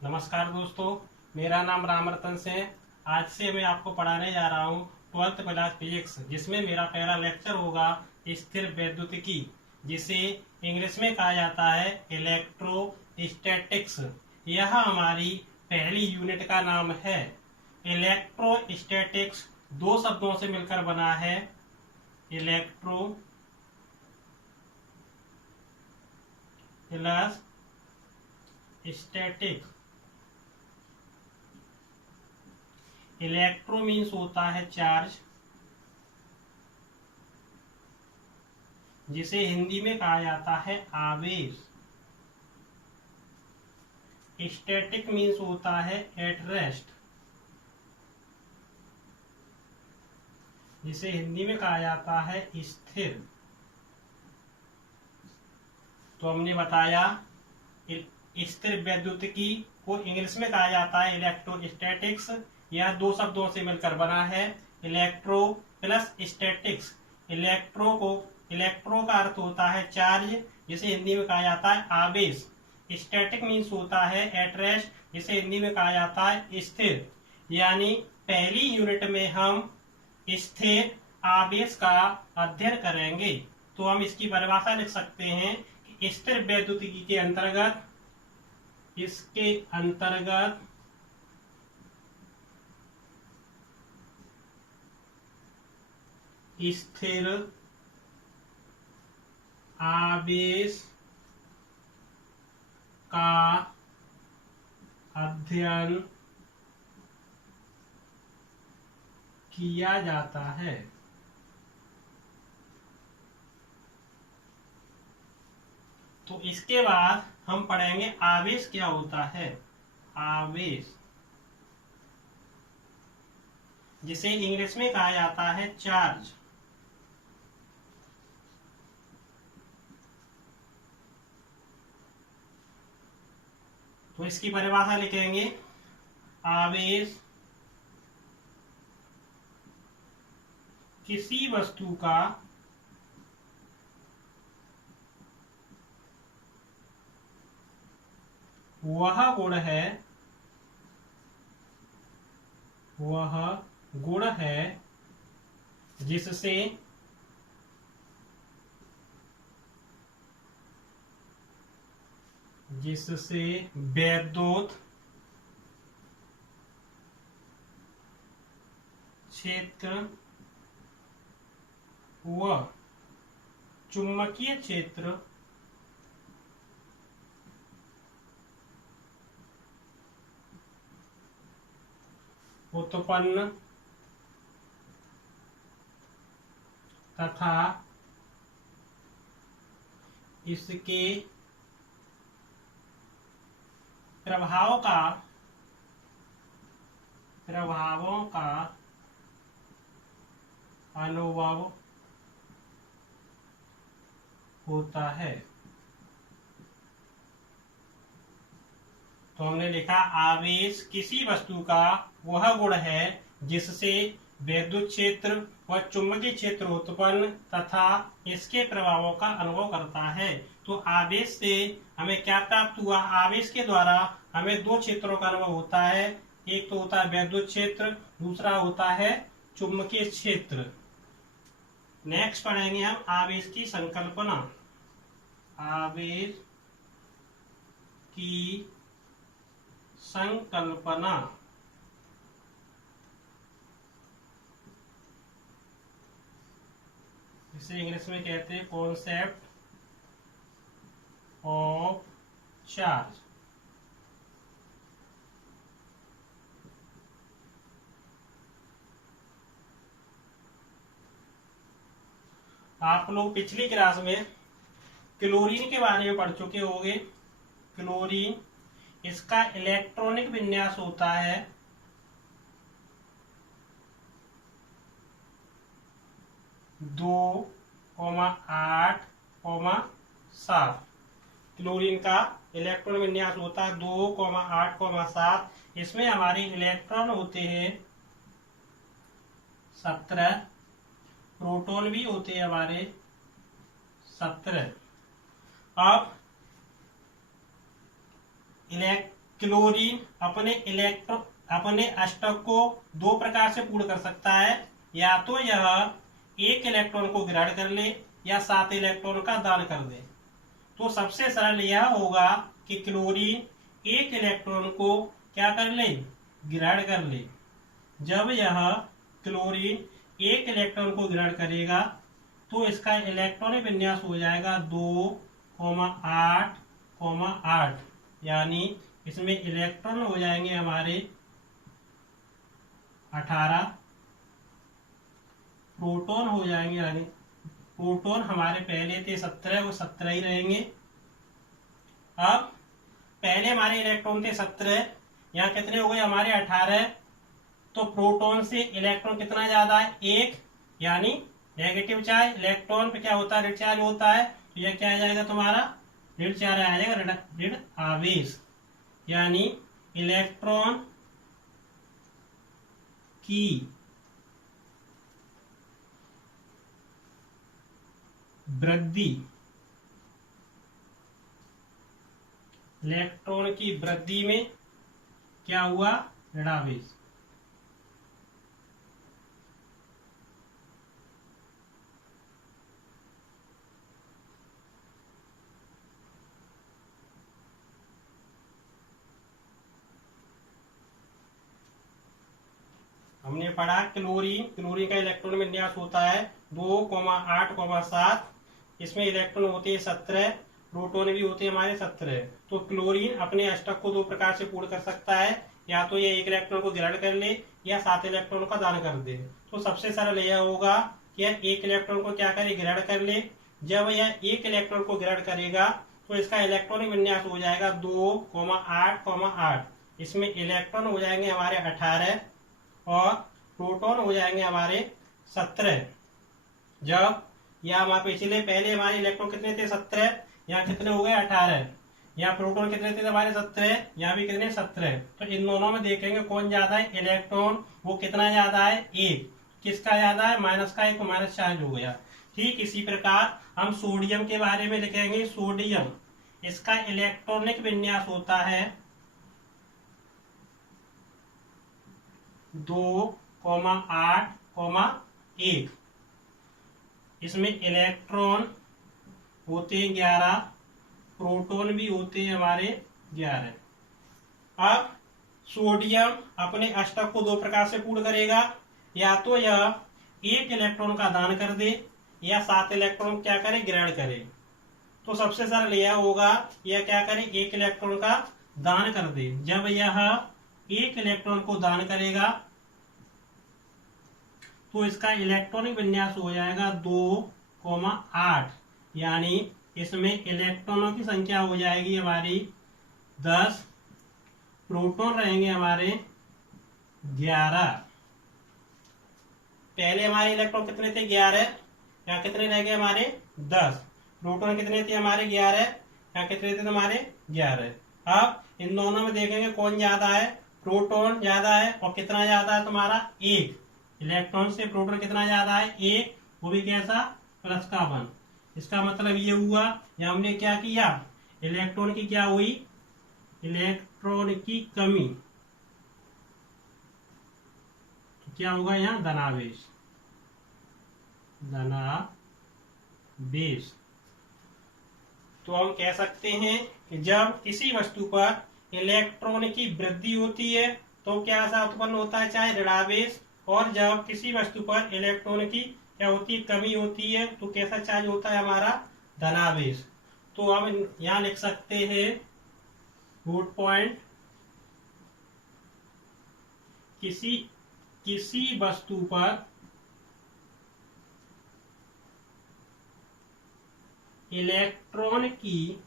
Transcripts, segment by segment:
नमस्कार दोस्तों, मेरा नाम रामरतन सिंह है। आज से मैं आपको पढ़ाने जा रहा हूँ 12th क्लास फिजिक्स, जिसमें मेरा पहला लेक्चर होगा स्थिर वैद्युतिकी, जिसे इंग्लिश में कहा जाता है इलेक्ट्रोस्टैटिक्स। यह हमारी पहली यूनिट का नाम है। इलेक्ट्रोस्टैटिक्स दो शब्दों से मिलकर बना है। Electro plus static. Electro means होता है चार्ज, जिसे हिंदी में कहा जाता है आवेश। स्टैटिक मीन्स होता है एट रेस्ट, जिसे हिंदी में कहा जाता है स्थिर। तो हमने बताया स्थिर वैद्युतिकी को इंग्लिश में कहा जाता है इलेक्ट्रोस्टैटिक्स। यह दो शब्दों से मिलकर बना है, इलेक्ट्रो प्लस स्टैटिक्स। इलेक्ट्रो का अर्थ होता है चार्ज, जिसे हिंदी में कहा जाता है आवेश। स्टैटिक मीन्स होता है एट रेस्ट, जिसे हिंदी में कहा जाता है स्थिर। यानी पहली यूनिट में हम स्थिर आवेश का अध्ययन करेंगे। तो हम इसकी परिभाषा लिख सकते हैं कि स्थिर वैद्युतिकी के अंतर्गत स्थिर आवेश का अध्ययन किया जाता है। तो इसके बाद हम पढ़ेंगे आवेश क्या होता है। आवेश, जिसे इंग्लिश में कहा जाता है चार्ज। तो इसकी परिभाषा लिखेंगे, आवेश किसी वस्तु का वह गुण है जिससे वैद्युत क्षेत्र व चुंबकीय क्षेत्र उत्पन्न तथा इसके प्रभावों का अनुभव होता है। तो हमने लिखा, आवेश किसी वस्तु का वह गुण है जिससे विद्युत क्षेत्र व चुंबकीय क्षेत्र उत्पन्न तथा इसके प्रभावों का अनुभव करता है। तो आवेश से हमें क्या प्राप्त हुआ? आवेश के द्वारा हमें दो क्षेत्रों का अनुभव होता है। एक तो होता है विद्युत क्षेत्र, दूसरा होता है चुंबकीय क्षेत्र। नेक्स्ट पढ़ेंगे हम आवेश की संकल्पना। आवेश की संकल्पना, इसे इंग्लिश में कहते हैं कॉन्सेप्ट ऑफ चार्ज। आप लोग पिछली क्लास में क्लोरीन के बारे में पढ़ चुके होंगे। क्लोरीन, इसका इलेक्ट्रॉनिक विन्यास होता है 2,8,7। क्लोरीन का इलेक्ट्रॉन विन्यास होता है 2,8,7। इसमें हमारे इलेक्ट्रॉन होते हैं 17, प्रोटॉन भी होते हैं हमारे 17। अब क्लोरीन अपने अष्टक को दो प्रकार से पूर्ण कर सकता है, या तो यह एक इलेक्ट्रॉन को ग्रहण कर ले या 7 इलेक्ट्रॉन का दान कर दे। तो सबसे सरल यह होगा कि क्लोरीन एक इलेक्ट्रॉन को क्या कर ले, ग्रहण कर ले। जब यह क्लोरीन एक इलेक्ट्रॉन को ग्रहण करेगा तो इसका इलेक्ट्रॉनिक विन्यास हो जाएगा 2,8,8, यानी इसमें इलेक्ट्रॉन हो जाएंगे हमारे 18, प्रोटॉन हो जाएंगे, यानी प्रोटॉन हमारे पहले थे 17, वो 17 ही रहेंगे। अब पहले हमारे इलेक्ट्रॉन थे 17, यहाँ कितने हो गए हमारे 18। तो प्रोटॉन से इलेक्ट्रॉन कितना ज्यादा है, 1, यानी नेगेटिव चार्ज। इलेक्ट्रॉन पे क्या होता है, ऋण चार्ज होता है, तो यह क्या आ जाएगा तुम्हारा, ऋण चार्ज आ जाएगा, ऋण आवेश। यानी इलेक्ट्रॉन की वृद्धि, इलेक्ट्रॉन की वृद्धि में क्या हुआ, ऋणावेश। हमने पढ़ा क्लोरीन का इलेक्ट्रॉन विन्यास होता है 2,8,7। इसमें इलेक्ट्रॉन होते हैं 17, प्रोटॉन भी होते हैं हमारे 17। तो क्लोरीन अपने अष्टक को दो प्रकार से पूर्ण कर सकता है, या तो ये एक इलेक्ट्रॉन को ग्रहण कर ले या 7 इलेक्ट्रॉन का दान कर दे। तो सबसे सरल यह होगा कि यह एक इलेक्ट्रॉन को क्या करे, ग्रहण कर ले। जब यह एक इलेक्ट्रॉन को ग्रहण करेगा तो इसका इलेक्ट्रॉनिक विन्यास हो जाएगा 2,8,8। इसमें इलेक्ट्रॉन हो जाएंगे हमारे 18 और प्रोटॉन हो जाएंगे हमारे 17। जब या हमारे पिछले पहले हमारे इलेक्ट्रॉन कितने थे, 17, यहाँ कितने हो गए 18, यहाँ प्रोटॉन कितने थे हमारे 17, यहाँ भी कितने 17। तो इन दोनों में देखेंगे कौन ज्यादा है, इलेक्ट्रॉन वो कितना ज्यादा है, 1। किसका ज्यादा है, माइनस का, एक माइनस चार्ज हो गया। ठीक इसी प्रकार हम सोडियम के बारे में लिखेंगे। सोडियम, इसका इलेक्ट्रॉनिक विन्यास होता है 2,8,1। इसमें इलेक्ट्रॉन होते हैं 11, प्रोटॉन भी होते हैं हमारे 11। अब सोडियम अपने अष्टक को दो प्रकार से पूर्ण करेगा, या तो यह एक इलेक्ट्रॉन का दान कर दे या 7 इलेक्ट्रॉन क्या करे, ग्रहण करे। तो सबसे सरल यह होगा, यह क्या करे, एक इलेक्ट्रॉन का दान कर दे। जब यह एक इलेक्ट्रॉन को दान करेगा तो इसका इलेक्ट्रॉनिक विन्यास हो जाएगा 2,8, यानी इसमें इलेक्ट्रॉनों की संख्या हो जाएगी हमारी 10, प्रोटॉन रहेंगे हमारे 11। पहले हमारे इलेक्ट्रॉन कितने थे, 11, यहाँ कितने रह गए हमारे 10। प्रोटॉन कितने थे हमारे 11, यहाँ कितने थे हमारे 11। अब इन दोनों में देखेंगे कौन ज्यादा है, प्रोटॉन ज्यादा है। और कितना ज्यादा है तुम्हारा, 1। इलेक्ट्रॉन से प्रोटॉन कितना ज्यादा है, 1, वो भी कैसा, प्लस का 1। इसका मतलब ये हुआ, या हमने क्या किया, इलेक्ट्रॉन की क्या हुई, इलेक्ट्रॉन की कमी। तो क्या होगा यहाँ, धनावेश, धनावेश। तो हम कह सकते हैं कि जब किसी वस्तु पर इलेक्ट्रॉन की वृद्धि होती है तो क्या ऐसा उत्पन्न होता है, चाहे ऋणावेश। और जब किसी वस्तु पर इलेक्ट्रॉन की क्या होती है, कमी होती है, तो कैसा चार्ज होता है हमारा, धनावेश। तो हम यहाँ लिख सकते हैं रूट पॉइंट, किसी वस्तु पर इलेक्ट्रॉन की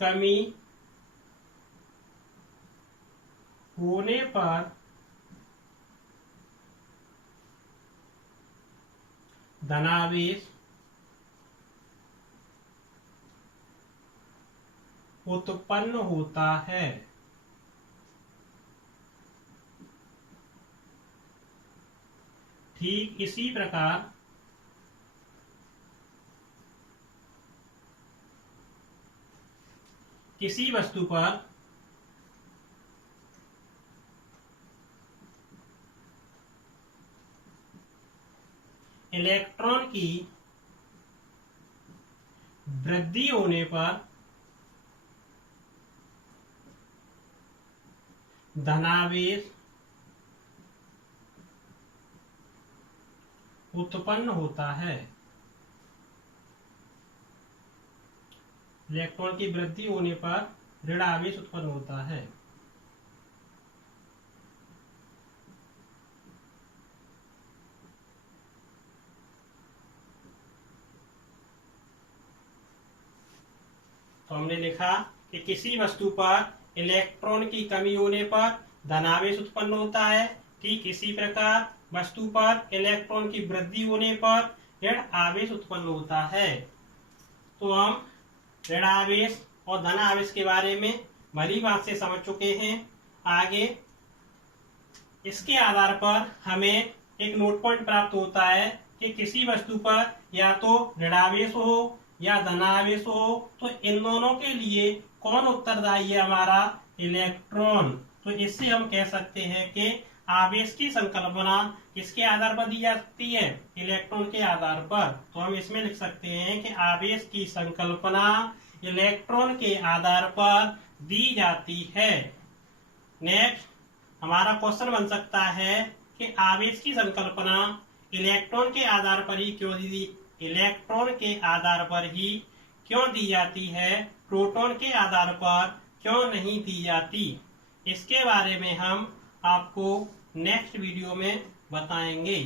कमी होने पर धनावेश उत्पन्न होता है। ठीक इसी प्रकार किसी वस्तु पर इलेक्ट्रॉन की वृद्धि होने पर धनावेश उत्पन्न होता है। इलेक्ट्रॉन की वृद्धि होने पर ऋण आवेश उत्पन्न होता है। तो हमने लिखा कि किसी वस्तु पर इलेक्ट्रॉन की कमी होने पर धनावेश उत्पन्न होता है, कि किसी प्रकार वस्तु पर इलेक्ट्रॉन की वृद्धि होने पर ऋण आवेश उत्पन्न होता है। तो हम ऋण आवेश और धन आवेश के बारे में भली बात से समझ चुके हैं। आगे इसके आधार पर हमें एक नोट पॉइंट प्राप्त होता है कि किसी वस्तु पर या तो ऋणावेश हो या धनावेश हो, तो इन दोनों के लिए कौन उत्तरदायी है? हमारा इलेक्ट्रॉन। तो इससे हम कह सकते हैं कि आवेश की संकल्पना किसके आधार पर दी जा सकती है? इलेक्ट्रॉन के आधार पर। तो हम इसमें लिख सकते हैं कि आवेश की संकल्पना इलेक्ट्रॉन के आधार पर दी जाती है। नेक्स्ट हमारा क्वेश्चन बन सकता है कि आवेश की संकल्पना इलेक्ट्रॉन के आधार पर ही क्यों दी जाती है, प्रोटॉन के आधार पर क्यों नहीं दी जाती? इसके बारे में हम आपको नेक्स्ट वीडियो में बताएंगे।